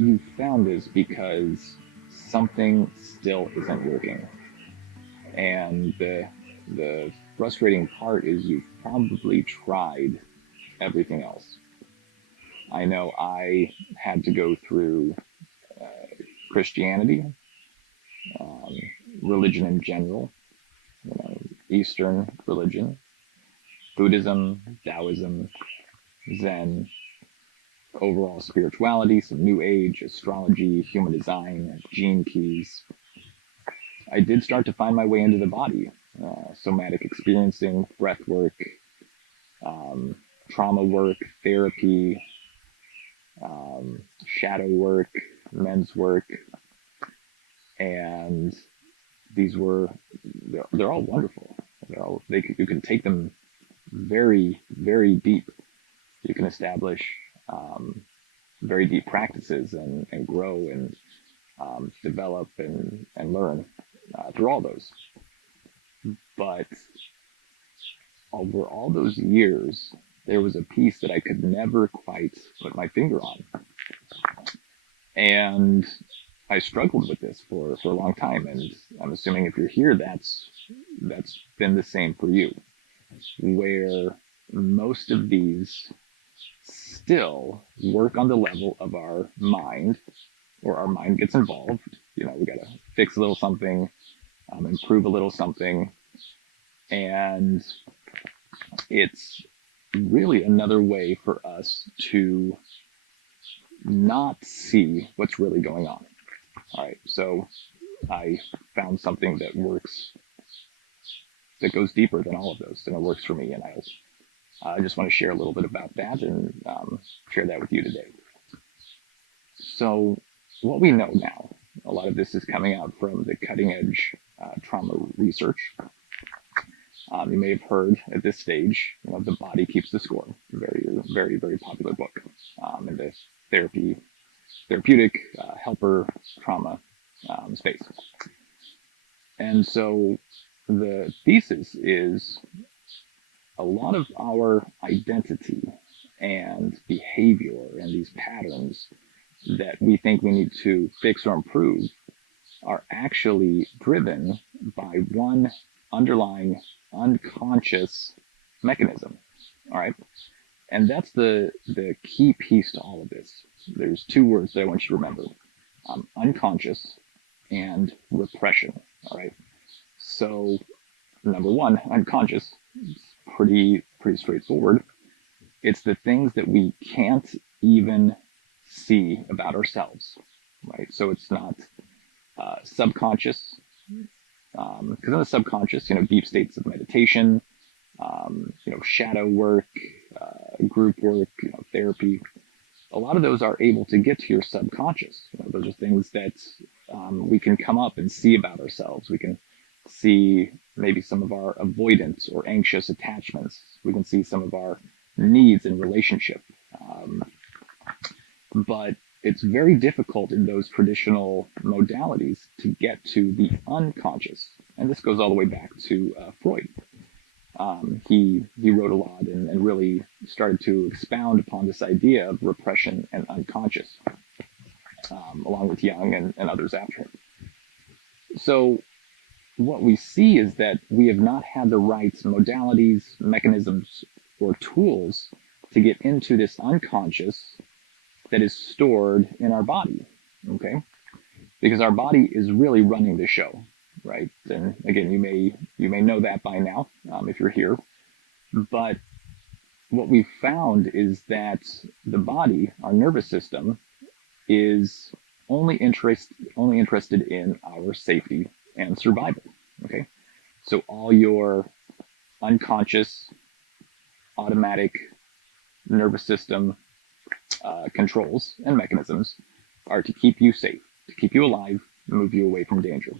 you found this because something still isn't working. And the frustrating part is you've probably tried everything else. I know I had to go through Christianity, um, religion in general, you know, Eastern religion, Buddhism, Taoism, Zen, overall spirituality, some New Age, astrology, human design, gene keys. I did start to find my way into the body, somatic experiencing, breath work, um, trauma work, therapy, shadow work, men's work, and these were they're all wonderful. You can take them very very deep. You can establish very deep practices and grow and develop and learn through all those. But over all those years, there was a piece that I could never quite put my finger on. And I struggled with this for a long time. And I'm assuming if you're here, that's been the same for you, where most of these still work on the level of our mind, or our mind gets involved. You know, we got to fix a little something, improve a little something. And it's really another way for us to not see what's really going on. All right, so I found something that works, that goes deeper than all of those, and it works for me. And I just want to share a little bit about that and share that with you today. So, what we know now, a lot of this is coming out from the cutting edge trauma research. You may have heard at this stage, you know, The Body Keeps the Score, very, very, very popular book in the therapeutic, helper trauma space. And so the thesis is a lot of our identity and behavior and these patterns that we think we need to fix or improve are actually driven by one underlying unconscious mechanism. All right. And that's the key piece to all of this. There's two words that I want you to remember: unconscious and repression. All right. So, number one, unconscious, it's pretty straightforward. It's the things that we can't even see about ourselves, right? So it's not subconscious, because in the subconscious, you know, deep states of meditation, you know, shadow work, group work, you know, therapy. A lot of those are able to get to your subconscious. You know, those are things that we can come up and see about ourselves. We can see maybe some of our avoidance or anxious attachments. We can see some of our needs in relationship. But it's very difficult in those traditional modalities to get to the unconscious. And this goes all the way back to Freud. He wrote a lot and really started to expound upon this idea of repression and unconscious, along with Jung and others after him. So what we see is that we have not had the right modalities, mechanisms, or tools to get into this unconscious that is stored in our body, okay? Because our body is really running the show, right? And again, you may know that by now if you're here. But what we've found is that the body, our nervous system, is only interested in our safety and survival. Okay, so all your unconscious, automatic nervous system controls and mechanisms are to keep you safe, to keep you alive, move you away from danger.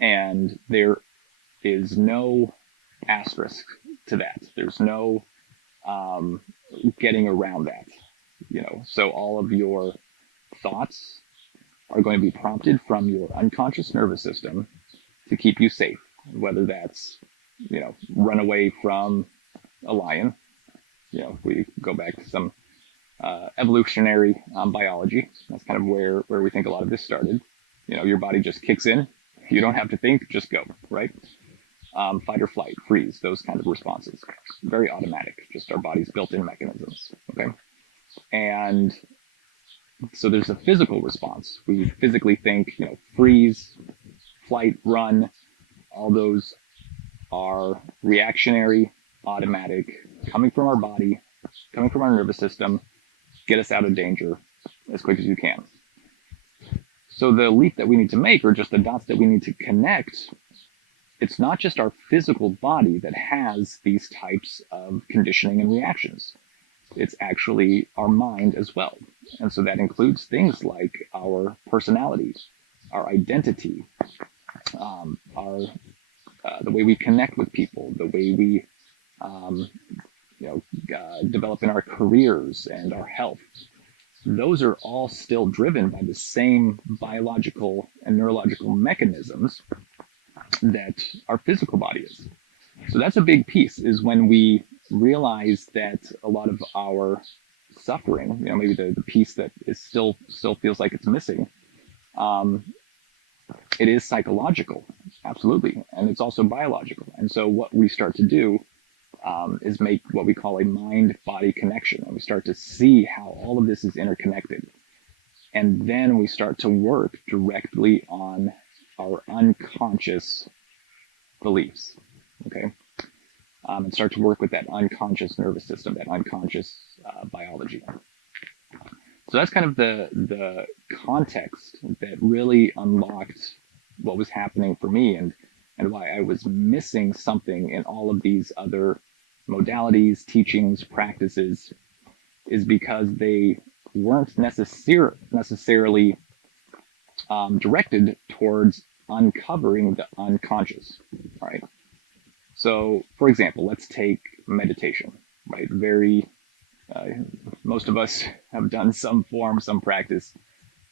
And there is no asterisk to that. There's no getting around that. You know, so all of your thoughts are going to be prompted from your unconscious nervous system to keep you safe, whether that's, you know, run away from a lion. You know, if we go back to some evolutionary biology. That's kind of where we think a lot of this started. Your body just kicks in. You don't have to think, just go, right? Fight or flight, freeze, those kind of responses. Very automatic, just our body's built-in mechanisms, okay? And so there's a physical response. We physically think, freeze, flight, run, all those are reactionary, automatic, coming from our body, coming from our nervous system, get us out of danger as quick as you can. So the leap that we need to make, or just the dots that we need to connect, it's not just our physical body that has these types of conditioning and reactions. It's actually our mind as well. And so that includes things like our personality, our identity, the way we connect with people, the way we develop in our careers and our health. Those are all still driven by the same biological and neurological mechanisms that our physical body is. So that's a big piece, is when we realize that a lot of our suffering, maybe the piece that is still feels like it's missing, it is psychological, absolutely, and it's also biological. And so what we start to do is make what we call a mind-body connection, and we start to see how all of this is interconnected. And then we start to work directly on our unconscious beliefs, okay? And start to work with that unconscious nervous system, that unconscious biology. So that's kind of the context that really unlocked what was happening for me, and why I was missing something in all of these other modalities, teachings, practices, is because they weren't necessarily directed towards uncovering the unconscious, right? So, for example, let's take meditation, right? Most of us have done some practice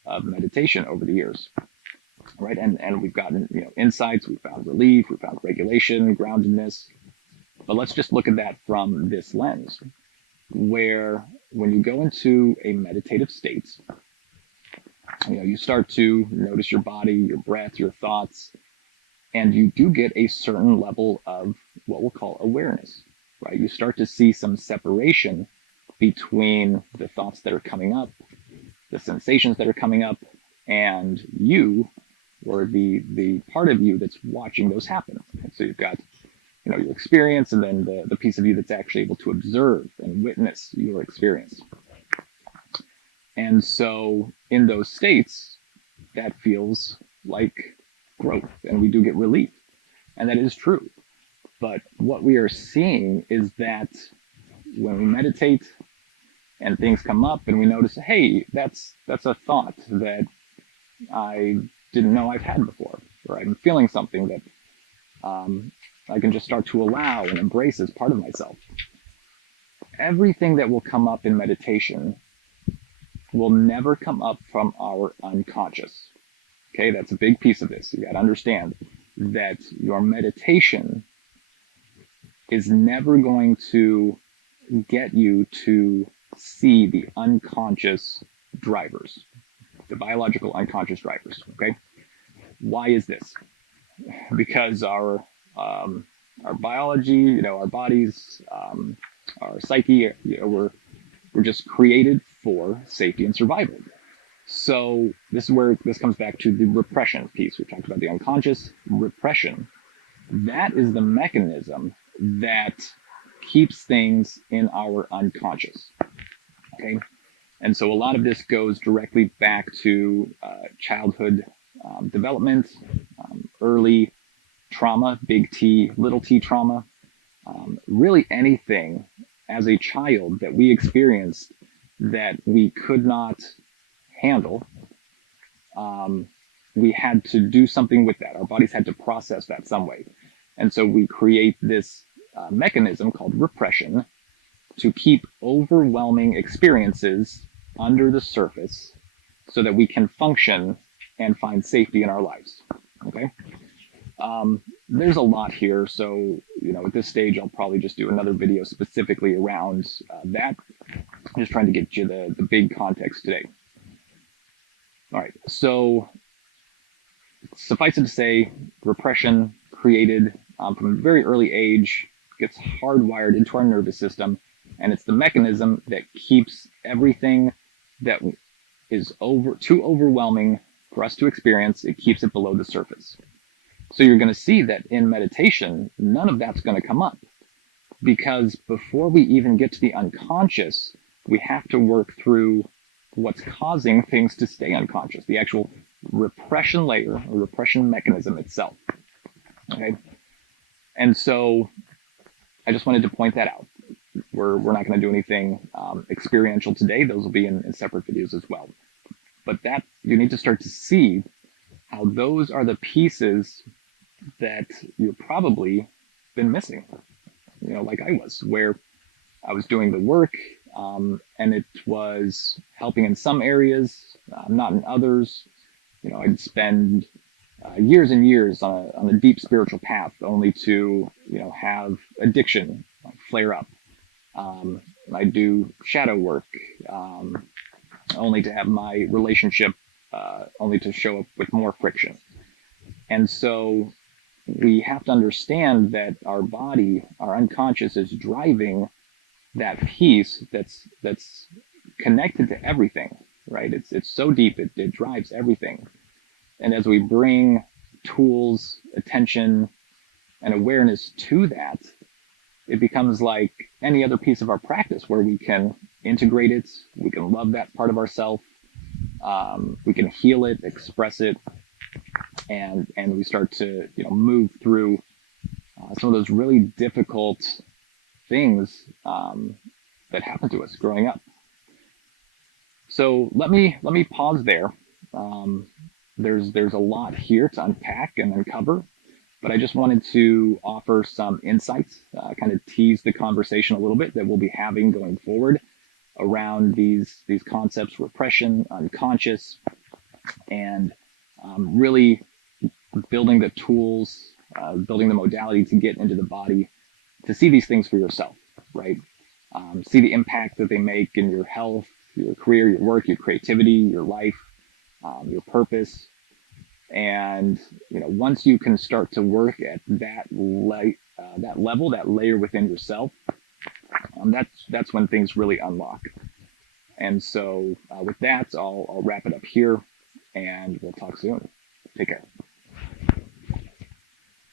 of meditation over the years, right? And we've gotten, insights, we've found relief, we've found regulation, groundedness. But let's just look at that from this lens, where when you go into a meditative state, you start to notice your body, your breath, your thoughts, and you do get a certain level of what we'll call awareness, right? You start to see some separation between the thoughts that are coming up, the sensations that are coming up, and you, or the part of you that's watching those happen. And so you've got, your experience, and then the piece of you that's actually able to observe and witness your experience. And so in those states, that feels like growth, and we do get relief. And that is true. But what we are seeing is that when we meditate and things come up and we notice, hey, that's a thought that I didn't know I've had before, or I'm feeling something that I can just start to allow and embrace as part of myself. Everything that will come up in meditation will never come up from our unconscious. Okay, that's a big piece of this. You got to understand that your meditation is never going to get you to see the unconscious drivers, the biological unconscious drivers. Okay, why is this? Because our biology, our bodies, our psyche, we're just created for safety and survival. So this is where this comes back to the repression piece. We talked about the unconscious repression. That is the mechanism that keeps things in our unconscious. Okay, and so a lot of this goes directly back to childhood development, early trauma, big T, little t trauma, really anything as a child that we experienced that we could not handle. We had to do something with that. Our bodies had to process that some way. And so we create this mechanism called repression to keep overwhelming experiences under the surface so that we can function and find safety in our lives. Okay? There's a lot here, so at this stage I'll probably just do another video specifically around that. I'm just trying to get you the big context today. All right, so suffice it to say, repression created from a very early age gets hardwired into our nervous system, and it's the mechanism that keeps everything that is too overwhelming for us to experience. It keeps it below the surface. So you're going to see that in meditation, none of that's going to come up, because before we even get to the unconscious, we have to work through what's causing things to stay unconscious, the actual repression layer or repression mechanism itself. Okay, and so I just wanted to point that out. We're not going to do anything experiential today. Those will be in separate videos as well. But that you need to start to see how those are the pieces that you've probably been missing. You know, like I was, where I was doing the work and it was helping in some areas, not in others. You know, I'd spend years and years on a deep spiritual path, only to, you know, have addiction flare up. I do shadow work, only to have my relationship only to show up with more friction. And so we have to understand that our body, our unconscious, is driving that piece that's connected to everything, right? It's so deep, it drives everything. And as we bring tools, attention, and awareness to that, it becomes like any other piece of our practice where we can integrate it, we can love that part of ourselves, we can heal it, express it, and we start to, you know, move through some of those really difficult things that happen to us growing up. So let me pause there. There's a lot here to unpack and uncover, but I just wanted to offer some insights, kind of tease the conversation a little bit that we'll be having going forward around these concepts: repression, unconscious, and really building the tools, building the modality to get into the body, to see these things for yourself, right? See the impact that they make in your health, your career, your work, your creativity, your life, your purpose. And, you know, once you can start to work at that level, that layer within yourself, that's when things really unlock. And so with that, I'll wrap it up here, and we'll talk soon. Take care.